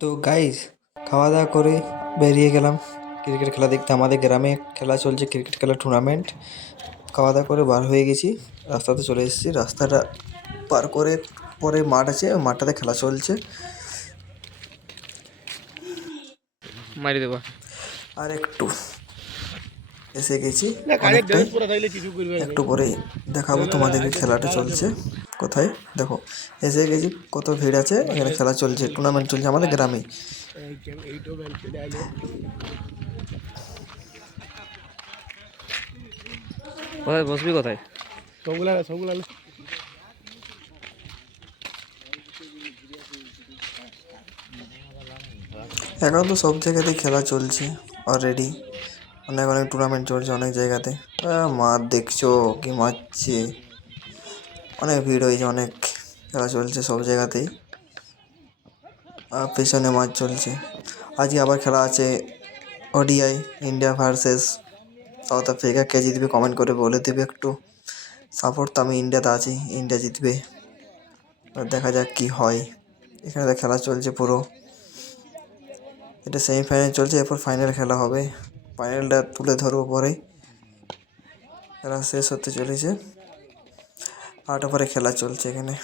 তো গাইস, খাওয়া দাওয়া করে বেরিয়ে গেলাম ক্রিকেট খেলা দেখতে। আমাদের গ্রামে খেলা চলছে, ক্রিকেট খেলার টুর্নামেন্ট। খাওয়া দাওয়া করে বার হয়ে গেছি, রাস্তাতে চলে এসেছি। রাস্তাটা পার করে পরে মাঠ আছে, ওই মাঠটাতে খেলা চলছে। মারি দেবো আর একটু এসে গেছি অনেকটাই, একটু পরেই দেখাবো তোমাদেরকে খেলাটা চলছে কোথায়। দেখো, এসে গেছি, কত ভিড় আছে এখানে। খেলা চলছে, টুর্নামেন্ট চলছে আমাদের গ্রামে। কোথায় বসবি কোথায়? এখন তো সব জায়গাতেই খেলা চলছে অলরেডি। অনেক অনেক টুর্নামেন্ট চলছে অনেক জায়গাতে। মাঠ দেখছো কি মারছে, অনেক ভিড় হয়েছে, অনেক খেলা চলছে সব জায়গাতেই। আর পেছনে মাঠ চলছে। আজকে আবার খেলা আছে, ODI, India versus South Africa. কে জিতবে কমেন্ট করে বলে দেবে একটু। সাপোর্ট তো আমি ইন্ডিয়াতে আছি, ইন্ডিয়া জিতবে। দেখা যাক কি হয়। এখানে তো খেলা চলছে পুরো, এটা সেমিফাইনাল চলছে, এরপর ফাইনাল খেলা হবে। ফাইনালটা তুলে ধরবো পরে। খেলা শেষ হতে চলেছে, 8 ওভারে খেলা চলছে এখানে।